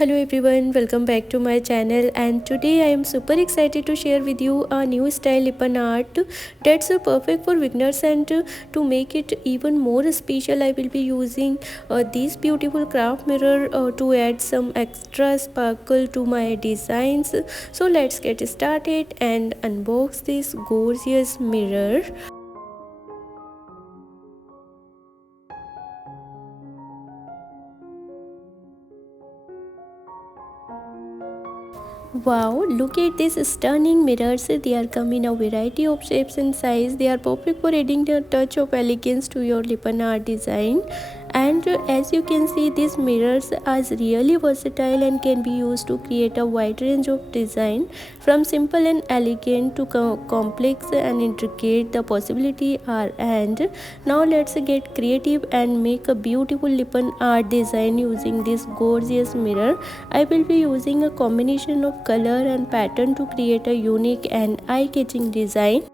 Hello everyone, welcome back to my channel, and today I am super excited to share with you a new style Lippan art that's perfect for beginners. And to make it even more special, I will be using this beautiful craft mirror to add some extra sparkle to my designs. So let's get started and unbox this gorgeous mirror. Wow, look at these stunning mirrors. They are come in a variety of shapes and size. They are perfect for adding a touch of elegance to your Lippan art design. And as you can see, these mirrors are really versatile and can be used to create a wide range of design, from simple and elegant to complex and intricate. The possibility are. And now let's get creative and make a beautiful Lippan art design using this gorgeous mirror. I will be using a combination of color and pattern to create a unique and eye-catching design.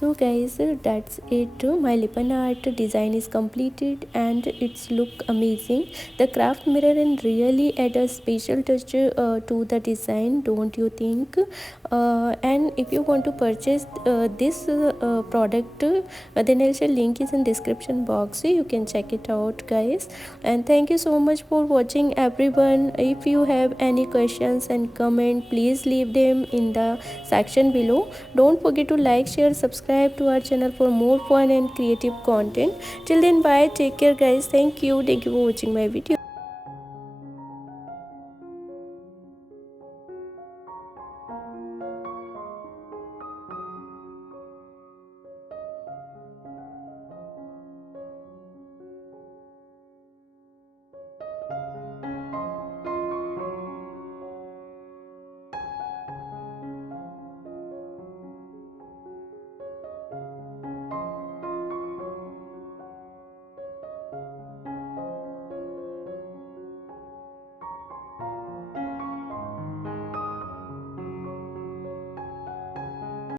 So guys, that's it. My Lippan art design is completed and it's look amazing. The craft mirror and really add a special touch to the design, don't you think? And if you want to purchase this product, then I'll share link is in description box, so you can check it out guys. And thank you so much for watching everyone. If you have any questions and comment, please leave them in the section below. Don't forget to like, share, subscribe to our channel for more fun and creative content. Till then, bye, take care guys. Thank you for watching my video.